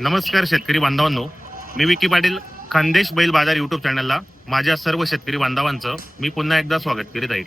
नमस्कार शेतकरी बांधवांनो. मी विकी पाटील खानदेश बैल बाजार युट्यूब चॅनलला माझ्या सर्व शेतकरी बांधवांचं मी पुन्हा एकदा स्वागत करीत आहे.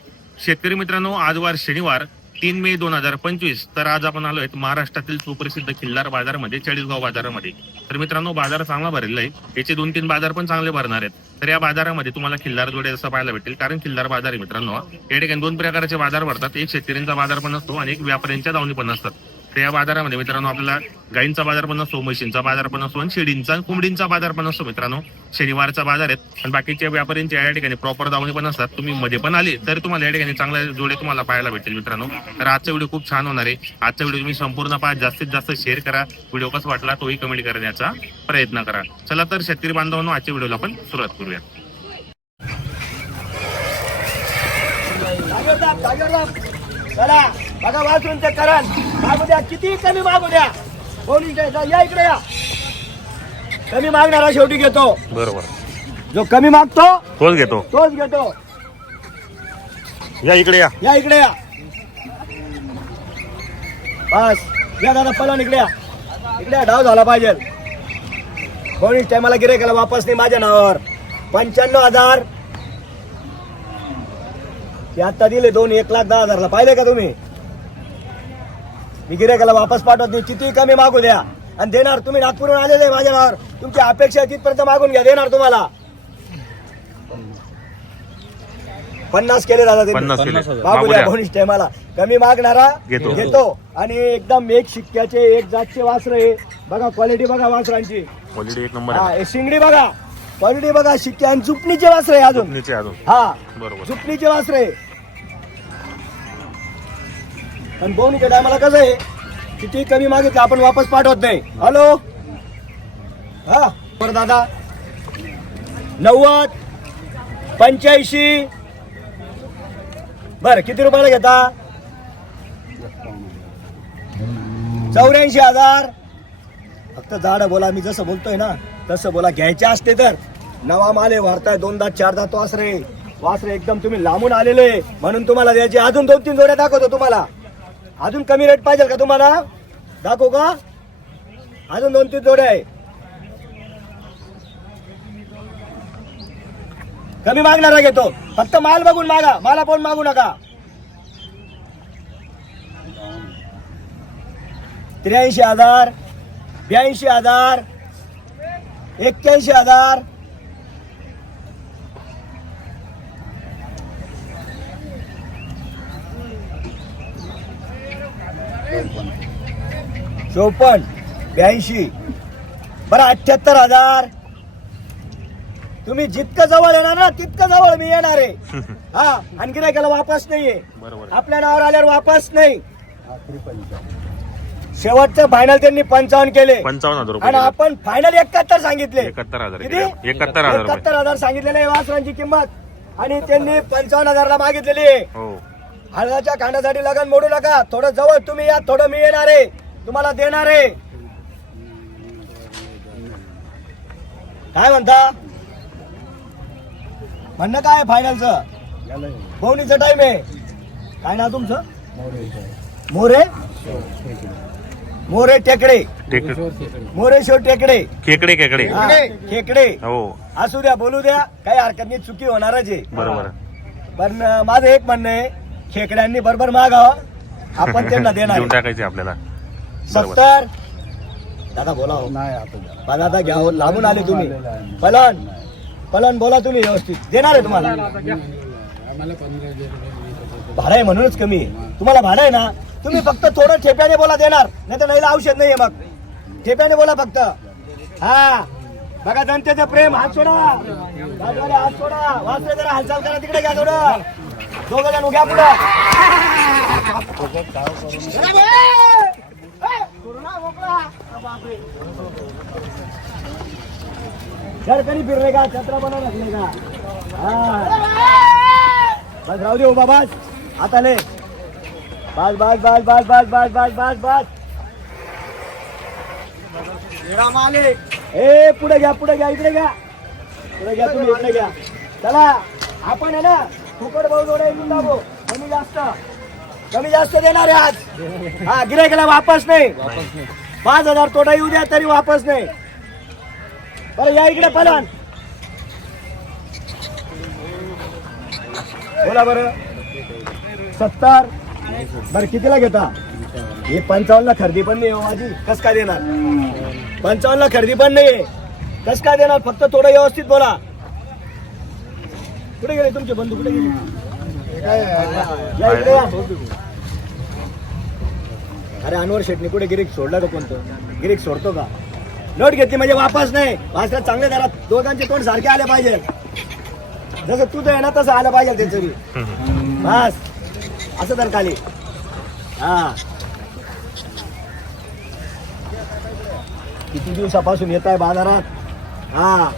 शेतकरी मित्रांनो आज वार शनिवार तीन मे दोन हजार पंचवीस तर आज आपण आलोय महाराष्ट्रातील सुप्रसिद्ध खिल्लार बाजारमध्ये चाळीसगाव बाजारामध्ये. तर मित्रांनो बाजार चांगला भरलेला आहे. याचे दोन तीन बाजार पण चांगले भरणार आहेत. तर या बाजारामध्ये तुम्हाला खिल्लार जोडे असं पाहायला भेटेल कारण खिल्लार बाजार आहे मित्रांनो या ठिकाणी दोन प्रकारचे बाजार भरतात. एक शेतकऱ्यांचा बाजार पण असतो आणि एक व्यापाऱ्यांच्या दावणी पण असतात. तर या बाजारामध्ये मित्रांनो आपल्याला गायींचा बाजार पण असतो म्हशींचा बाजार पण असतो आणि शेळींचा आणि कोंबडींचा बाजार पण असतो मित्रांनो. शनिवारचा बाजार आहेत आणि बाकीच्या व्यापाऱ्यांच्या या ठिकाणी प्रॉपर दावणी पण असतात. तुम्ही मध्ये पण आले तर तुम्हाला या ठिकाणी चांगल्या जोडे तुम्हाला पाहायला भेटेल मित्रांनो. तर आजचा व्हिडिओ खूप छान होणार आहे. आजचा व्हिडिओ तुम्ही संपूर्ण पाहा. जास्तीत जास्त शेअर करा. व्हिडिओ कसा वाटला तोही कमेंट करण्याचा प्रयत्न करा. चला तर शेतकरी बांधवांनो आजच्या व्हिडिओला आपण सुरुवात करूया. जागेदार, चला बघा वाचून ते करण. मागू द्या किती कमी मागू द्या. जा, या इकडे या. कमी मागणारा शेवटी घेतो. बरोबर. जो कमी मागतो तोच घेतो. तोच घेतो. या इकडे या. या इकडे या. बस. या दादा पलन इकडे या. इकडे डाव झाला पाहिजे. कोणी टायमाला गिरायकाला वापस नाही माझ्या नावावर. पंच्याण्णव हजार ते आता दिले दोन एक लाख दहा हजारला. पाहिले का तुम्ही? मी गिरायकाला वापस पाठवत नाही. किती कमी मागू द्या. आणि देणार तुम्ही नागपूरहून आलेले माझ्या नावावर. तुमची अपेक्षा तिथपर्यंत मागून घ्या. देणार तुम्हाला. पन्नास केले दादा त्यांनी. पन्नास केले. मागू मागू द्या. द्या टायमाला कमी मागणारा घेतो. घेतो. आणि एकदम एक शिक्क्याचे एक जातचे वासर आहे बघा क्वालिटी बघा वासरांची. क्वालिटी एक नंबर हा आहे. हे शिंगडी बघा. क्वालिटी बघा शिक्क्या आणि जुपणीचे वासर आहे अजून. नीचे अजून. हा. बरोबर. जुपणीचे वासर आहे पण बोनीच्या टायमाला कसं आहे किती कमी मागितलं आपण वापस पाठवत नाही. हॅलो? हा बरं दादा. नव्वद पंच्याऐंशी. बर किती रुपयाला घेता? चौऱ्याऐंशी हजार. फक्त झाड बोला मी जसं बोलतोय ना तसं बोला घ्यायचे असते तर. नवा माले वारताय दोनदा चारदा तो वासरे वासरे एकदम तुम्ही लांबून आलेले म्हणून तुम्हाला द्यायचे. अजून दोन तीन जोड्या दाखवतो तुम्हाला. अजून कमी रेट पाहिजे का तुम्हाला? दाखवू का? अजून दोन तीन जोडे आहे. कमी मागणारा घेतो फक्त माल बघून मागा. मला पण मागू नका. त्र्याऐंशी हजार ब्याऐंशी हजार एक्क्याऐंशी हजार चौपन्न ब्याऐंशी. बरं अठ्याहत्तर हजार. तुम्ही जितकं जवळ येणार ना तितकं जवळ मी येणार आहे. हा आणखी नाही केलं वापस नाहीये. बरोबर आपल्या नावावर आल्यावर वापस नाही. शेवटचं फायनल त्यांनी पंचावन्न केले. पंचावन्न हजार आणि रुपये आपण फायनल एकाहत्तर सांगितले. एकाहत्तर हजार किती? केले. एकाहत्तर हजार रुपये. एकाहत्तर हजार सांगितलेले वासरांची किंमत. आणि त्यांनी पंचावन्न हजारला मागितलेली आहे. हो. हळदाच्या कांड्यासाठी लगन मोडू नका. थोडं जवळ तुम्ही या थोडं मी येणार आहे. तुम्हाला देणार आहे. काय म्हणता? म्हणणं काय फायनलचं भवनीचं टाइम आहे. काय ना तुमचं? मोरे. मोरे टेकडे. टेक- मोरेश्वर टेकडे. खेकडे खेकडे. हा, खेकडे. हो. असू द्या बोलू द्या. काही हरकत नाही चुकी होणारच आहे. बरोबर. पण अं, माझं एक म्हणणं आहे खेकड्यांनी बरोबर मागावं. आपण त्यांना देणार देऊन टाकायचे आपल्याला. सत्तर. दादा बोला हो. बा दादा घ्या हो. लांबून आले तुम्ही. पलन पलन बोला तुम्ही व्यवस्थित. देणार आहे तुम्हाला. भाडं आहे म्हणूनच कमी. आहे तुम्हाला भाडं आहे ना तुम्ही फक्त थोडं ठेप्याने बोला देणार. नाही तर नाहीला औषध नाहीये मग. ठेप्याने बोला फक्त. हा. बघा जनतेचं प्रेम हात सोडा. हात सोडा. वाचले जरा हालचाल करा. तिकडे घ्या थोडं. दोघं जण घ्या पुढं. फिरले का छत्र बनवून लागले का हा. बस राहू दे उभा बस. आता ले. बस बस बस बस बस बस बस बस बस. ए पुढे घ्या पुढे घ्या इकडे घ्या. पुढे घ्या तुम्ही इकडे घ्या. चला आपण आहे ना फुकट भाऊ जोडे येऊन दाबो कमी जास्त. कमी जास्त देणार आहे आज. हा गिरायकाला वापस नाही. पाच हजार तोडा येऊ द्या तरी वापस नाही. बरं या इकडे पलान बोला बरं. सत्तर. बरं कितीला घेता? हे पंचावन्न खरेदी पण नाही हो माझी. कस काय देणार? पंचावन्न खरेदी पण नाही कस काय देणार? फक्त थोडं व्यवस्थित बोला. कुठे गेले तुमचे बंधू? कुठे गेले? या इकडे या. अरे अनवर शेटने कुठे गिरीक सोडला का कोणतं? गिरीक सोडतो का? नोट घेतली म्हणजे वापस नाही. वाचला चांगले जरा दोघांचे तोंड सारखे आले पाहिजे. जसं तू आहे ना तसं आलं पाहिजे त्याचं बी. बस. असं तर खाली. हा. किती दिवसापासून येत आहे बाजारात? हा.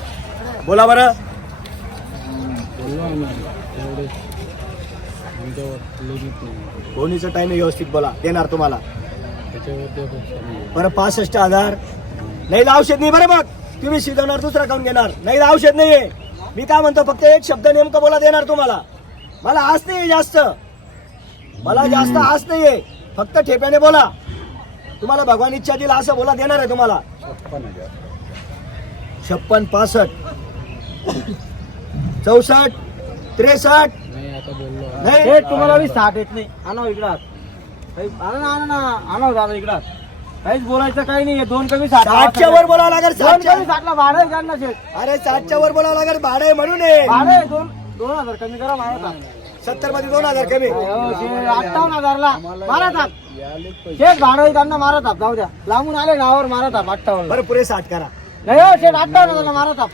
बोला बरं. कोणीचं टाइम व्यवस्थित बोला. देणार तुम्हाला. बरं पासष्ट हजार. नाही औषध नाही. बरं बघ. तुम्ही शिजवणार दुसरा खाऊन घेणार? नाही औषध नाहीये. मी काय म्हणतो फक्त एक शब्द नेमकं बोला देणार तुम्हाला. मला आस नाहीये जास्त. मला जास्त आस नाहीये. फक्त ठेप्याने बोला. तुम्हाला भगवान इच्छा दिला असं बोला देणार आहे तुम्हाला. छप्पन पासष्ट. चौसष्ट त्रेसष्ट. नाही हे तुम्हाला साठ येत नाही. आणा इकडं आणा ना आणा ना. आणा दादा इकडं. काहीच बोलायचं काही नाही हे दोन कमी साठ साठच्या वर बोलावं लागेल दोन साठच्या कमी साठला भाडं आहे त्यांना शेठ. अरे साठच्या वर बोलावं लागेल भाडं आहे म्हणून आहे. भाडं आहे दोन दोन हजार कमी करा मारा सत्तरमध्ये दोन हजार कमी. अठ्ठावन्न हजारला. मारा ताप शेठ भाडं आहे त्यांना मारा ताप जाऊ द्या. लांबून आले नावावर मारा ताप अठ्ठावन्न बरं पुरे साठ करा. नाही हो शेठ अठ्ठावन्न हजारला मारा ताप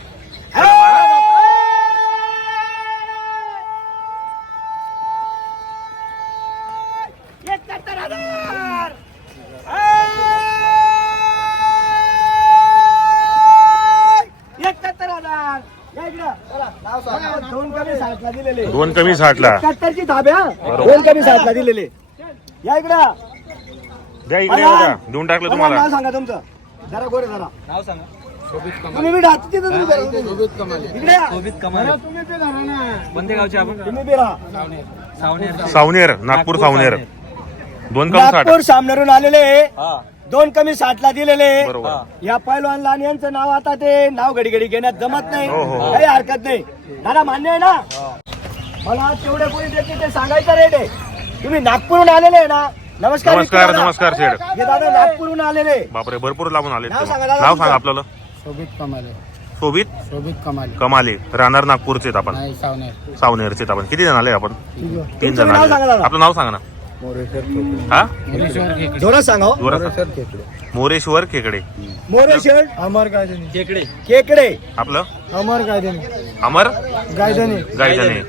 दोन कमी साठला. दिलेले दोन कमी साठला एकाहत्तरची धाब्या दोन कमी साठला दिलेले. या इकडं. द्या इकडे देऊन टाकलं मला तुम्हाला. नाव सांगा तुमचं. जरा गोरे जरा. नाव सांगा. तुम्ही बी राहता तिथं तुम्ही बी राहा. इकडे या. बरं, तुम्ही ते धरा ना. कोणते गावचे आपण? तुम्ही बी राहा. सावनेर. सावनेर. नागपूर सावनेर. दोन कमी साठ. नागपूर सामनेरून आलेले. दोन कमी साठला दिलेले. बरोबर. या पैलवान लहान यांचं नाव आता ते नाव घडी घडी घेण्यात जमत नाही. हो, हो, हो. काही हरकत नाही. दादा मान्य आहे ना? मला तेवढे कोणी देते ते सांगायचं रेट आहे. तुम्ही नागपूरहून आलेले आहे ना? नमस्कार नमस्कार दादा. नमस्कार शेठ. हे दादा नागपूरहून आलेले बापरे भरपूर लांबून आले नाव सांगा, नाव नाव सांगा सांगा. आपल्याला. शोभित कमाले. शोभित शोभित कमाले. कमाले. राहणार नागपूरचे आहेत आपण. नाही सावनेर. सावनेरचे आहेत आपण. किती जण आले आपण? तीन तुमचं जण नाव आले सांगा दादा. आपलं नाव सांगा ना. हा? जोरात सांगा हो. जोरात. मोरेश्वर खेकडे. मोरेश्वर अमर गायधनी. खेकडे. केकडे आपलं? अमर गायधनी. अमर? गायधनी. गायधने.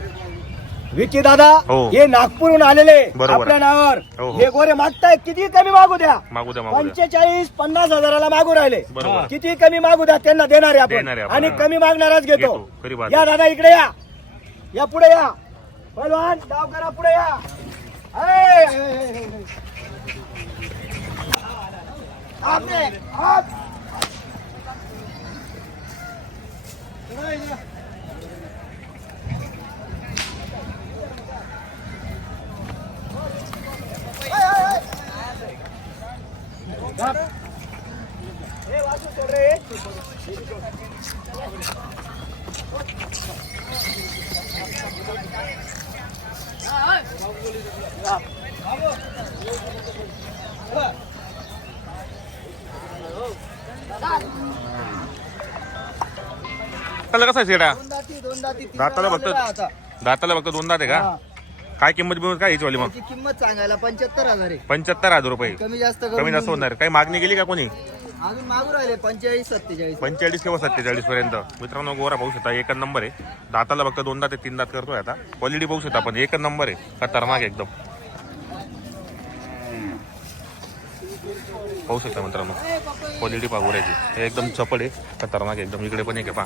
विकी दादा हो. हे नागपूरहून आलेले. बरोबर. आपल्या नावावर. हो, हो. हे गोरे मागताय किती कमी मागू द्या? मागू द्या मागू द्या. पंचेचाळीस पन्नास हजाराला मागू राहिले. बरोबर. किती कमी मागू द्या त्यांना देणार आहे देणार आहे आपण. आणि कमी मागणारच घेतो. घेतो. खरी बात या. दादा इकडे या. या पुढे या. पहिलवान डाव करा पुढे या. 앞에 앞. 들어 이제. Thank you. दाताला कसा आहे शेडा दोन दाती, दोन दाती, तिसरा दाताला फक्त. दाताला फक्त दोन दात आहे का. काय किंमत बिमत काय हिचवाली मग त्याची किंमत सांगायला पंच्याहत्तर हजार आहे पंच्याहत्तर हजार रुपये कमी जास्त कमी जास्त होणार काही मागणी गेली का कोणी. अजून मागू राहिले पंचेचाळीस सत्तेचाळीस. पंचेचाळीस किंवा सत्तेचाळीस पर्यंत. मित्रांनो गोरा पाहू शकता एक नंबर आहे. दाताला फक्त दोन दात ते तीन दात करतोय आता. क्वालिटी पाहू शकता आपण एक नंबर आहे. खतरनाक एकदम. पाहू शकता मित्रांनो क्वालिटी पाहू गोऱ्याची हे एकदम चपड आहे खतरनाक एकदम इकडे पण एक आहे पहा.